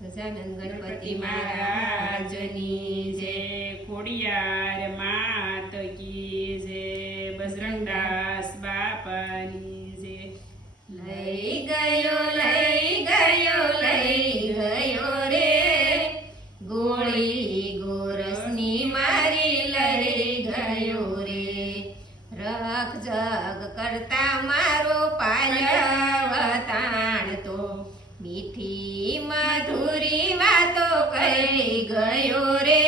ગજાનંદ ગણપતિ મહારાજની જે ખોડિયાર માત કી જે બજરંગદાસ બાપાની જે. લઈ ગયો લઈ ગયો લઈ ગયો રે. ગોળી ગોરસની મારી લઈ ગયો રે. રખ જગ કરતા મારો મીઠી મધુરી વાતો કહી ગયો રે.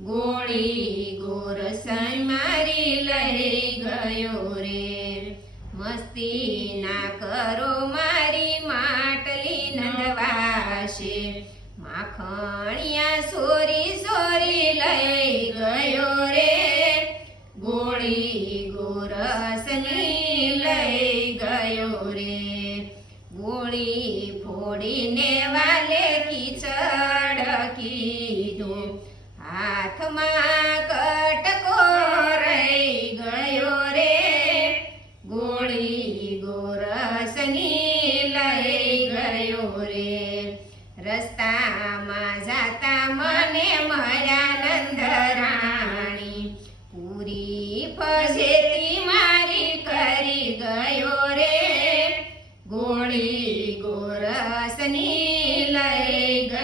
ગોળી ગોરસન મારી લઈ ગયો રે. મસ્તી ના કરો મારી માટલી નંદવાશે માખણિયા સોરી વાલે કીચડ કીધું. હાથમાં કટકો રહી ગયો રે. ગોળી ગોરસની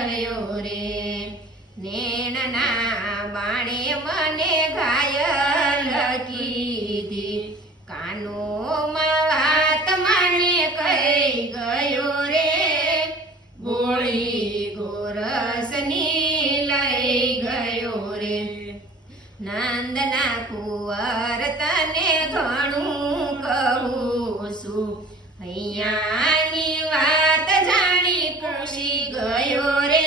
ગયો રે નેણના બાણે મને ઘાયલ કીધી કાનોમાં વાત મને કહી ગયો રે? ગોળી ગોરસની લઈ ગયો રે. નંદના કુંવર તને ઘણું કહું છું. પૂછી ગયો રે,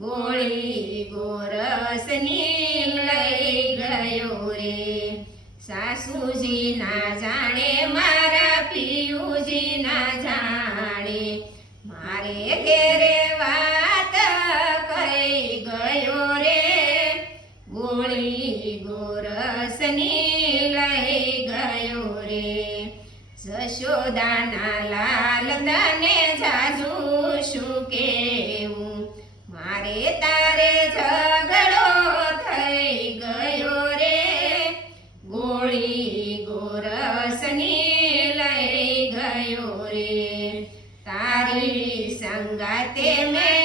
ગોળી ગોરસની લઈ ગયો રે. સાસુજી ના જાણે, મારા પિયુજી ના જાણે, મારે ઘેરે વાત કઈ ગયો રે. ગોળી ગોરસની લઈ ગયો રે. જશોદાના લાલ તને જાજુ શું કેવું? મારે તારે ઝઘડો થઈ ગયો રે. ગોળી ગોરસની લઈ ગયો રે. તારી સંગાતે મેં